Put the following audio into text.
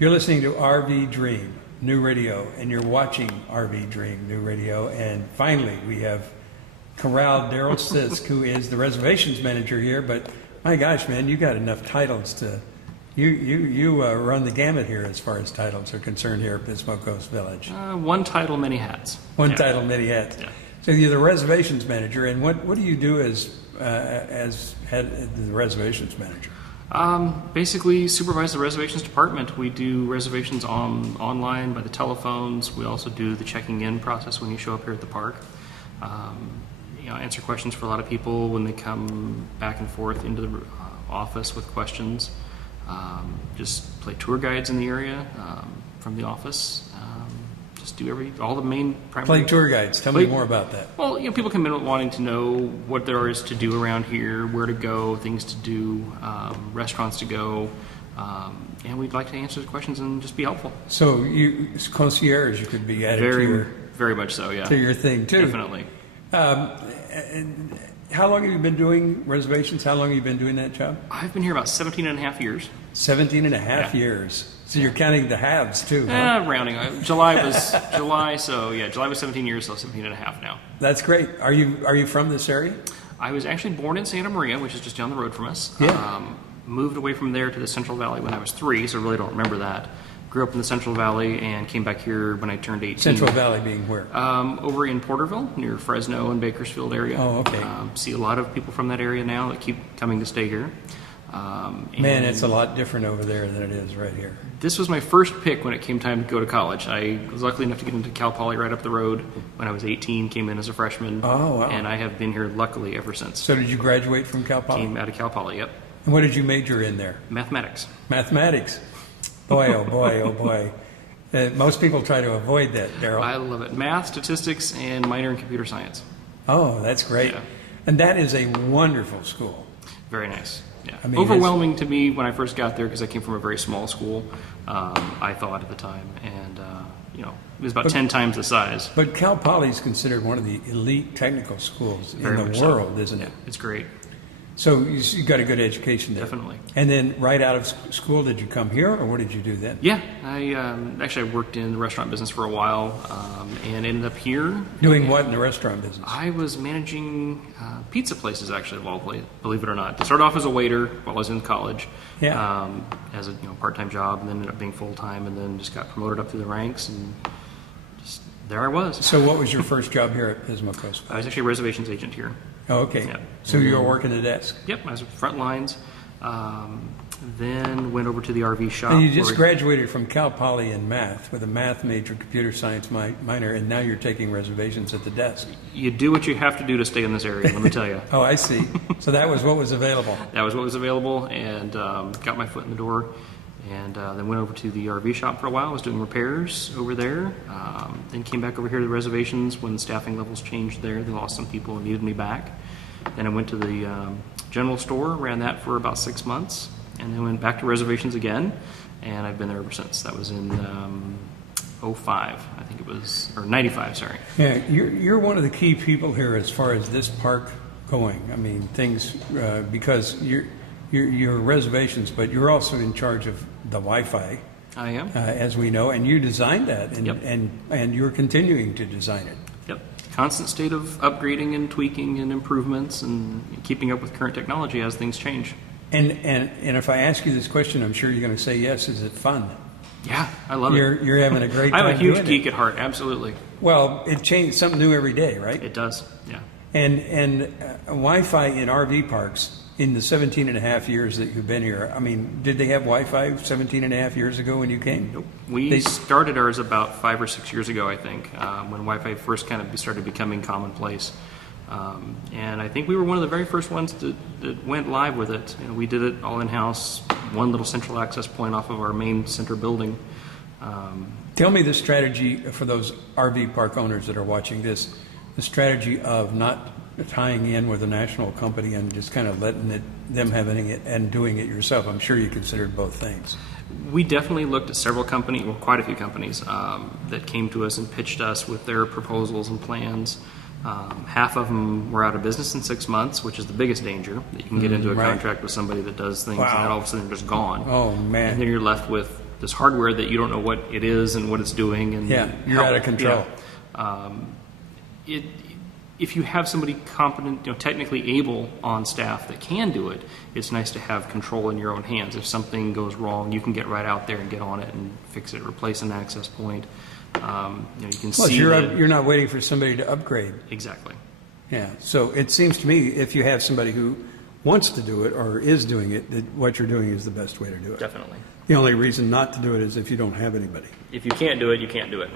You're listening to RV Dream, New Radio, and you're watching RV Dream, New Radio. And finally, we have corralled Darrell Sisk, who is the reservations manager here. But my gosh, man, you got enough titles to... You run the gamut here as far as titles are concerned here at Pismo Coast Village. One title, many hats. One title, many hats. Yeah. So you're the reservations manager, and what do you do as head the reservations manager? Basically, supervise the reservations department. We do reservations online by the telephones. We also do the checking in process when you show up here at the park. Answer questions for a lot of people when they come back and forth into the office with questions. Just play tour guides in the area from the office. Just do all the main primary... Play tour guides. Tell me more about that. Well, people come in wanting to know what there is to do around here, where to go, things to do, restaurants to go, and we'd like to answer the questions and just be helpful. So concierge, you could be added very much so, yeah. To your thing, too. Definitely. And how long have you been doing reservations? How long have you been doing that job? I've been here about 17 and a half years. 17 and a half years. So you're counting the halves, too, huh? Rounding. July was July, so yeah, July was 17 years, so 17 and a half now. That's great. Are you from this area? I was actually born in Santa Maria, which is just down the road from us. Yeah. Moved away from there to the Central Valley when I was 3, so I really don't remember that. Grew up in the Central Valley and came back here when I turned 18. Central Valley being where? Over in Porterville, near Fresno and Bakersfield area. Oh, okay. See a lot of people from that area now that keep coming to stay here. Man, it's a lot different over there than it is right here. This was my first pick when it came time to go to college. I was lucky enough to get into Cal Poly right up the road when I was 18, came in as a freshman. Oh, wow. And I have been here luckily ever since. So did you graduate from Cal Poly? Came out of Cal Poly, yep. And what did you major in there? Mathematics. Mathematics. Boy, oh boy, oh boy. Most people try to avoid that, Darrell. I love it. Math, statistics, and minor in computer science. Oh, that's great. Yeah. And that is a wonderful school. Very nice. Yeah. I mean, overwhelming to me when I first got there because I came from a very small school, I thought at the time. And, it was about 10 times the size. But Cal Poly is considered one of the elite technical schools in the world, isn't it? Yeah, it's great. So you got a good education there. Definitely. And then right out of school, did you come here, or what did you do then? Yeah, I worked in the restaurant business for a while and ended up here. Doing what in the restaurant business? I was managing pizza places, actually, of all places, believe it or not. I started off as a waiter while I was in college, as a part-time job, and then ended up being full-time, and then just got promoted up through the ranks, and just there I was. So what was your first job here at Pismo Coast? I was actually a reservations agent here. Oh, okay. Yeah. So you were working the desk? Yep, I was front lines. Then went over to the RV shop. And you just graduated from Cal Poly in math with a math major, computer science minor, and now you're taking reservations at the desk. You do what you have to do to stay in this area, let me tell you. Oh, I see. So that was what was available. That was what was available, and got my foot in the door. And then went over to the RV shop for a while. I was doing repairs over there. Then came back over here to the reservations when the staffing levels changed there. They lost some people and needed me back. Then I went to the general store, ran that for about 6 months, and then went back to reservations again. And I've been there ever since. That was in 05, I think it was, or 95, sorry. Yeah, you're one of the key people here as far as this park going. I mean, things, because you're reservations, but you're also in charge of the Wi-Fi. I am. As we know, and you designed that, and, Yep. and you're continuing to design it. Yep. Constant state of upgrading and tweaking and improvements and keeping up with current technology as things change. And if I ask you this question, I'm sure you're going to say yes. Is it fun? Yeah, I love it. You're having a great time. I'm a huge doing geek it. at heart, absolutely. Well, it changes something new every day, right? It does, yeah. And Wi-Fi in RV parks, in the 17 and a half years that you've been here, I mean, did they have Wi-Fi 17 and a half years ago when you came? Nope. We started ours about 5 or 6 years ago, I think, when Wi-Fi first kind of started becoming commonplace. And I think we were one of the very first ones that went live with it. We did it all in-house, one little central access point off of our main center building. Tell me the strategy for those RV park owners that are watching this, the strategy of not tying in with a national company and just kind of letting them having it and doing it yourself. I'm sure you considered both things. We definitely looked at several companies, well, quite a few companies, that came to us and pitched us with their proposals and plans. Half of them were out of business in 6 months, which is the biggest danger, that you can get into a contract with somebody that does things and then all of a sudden they're just gone. Oh, man. And then you're left with this hardware that you don't know what it is and what it's doing, and Yeah, you're out of control. If you have somebody competent, technically able on staff that can do it, it's nice to have control in your own hands. If something goes wrong, you can get right out there and get on it and fix it, replace an access point. You can Plus, see you're not waiting for somebody to upgrade. exactly. Yeah, so it seems to me if you have somebody who wants to do it or is doing it, that what you're doing is the best way to do it. Definitely. The only reason not to do it is if you don't have anybody. If you can't do it, you can't do it.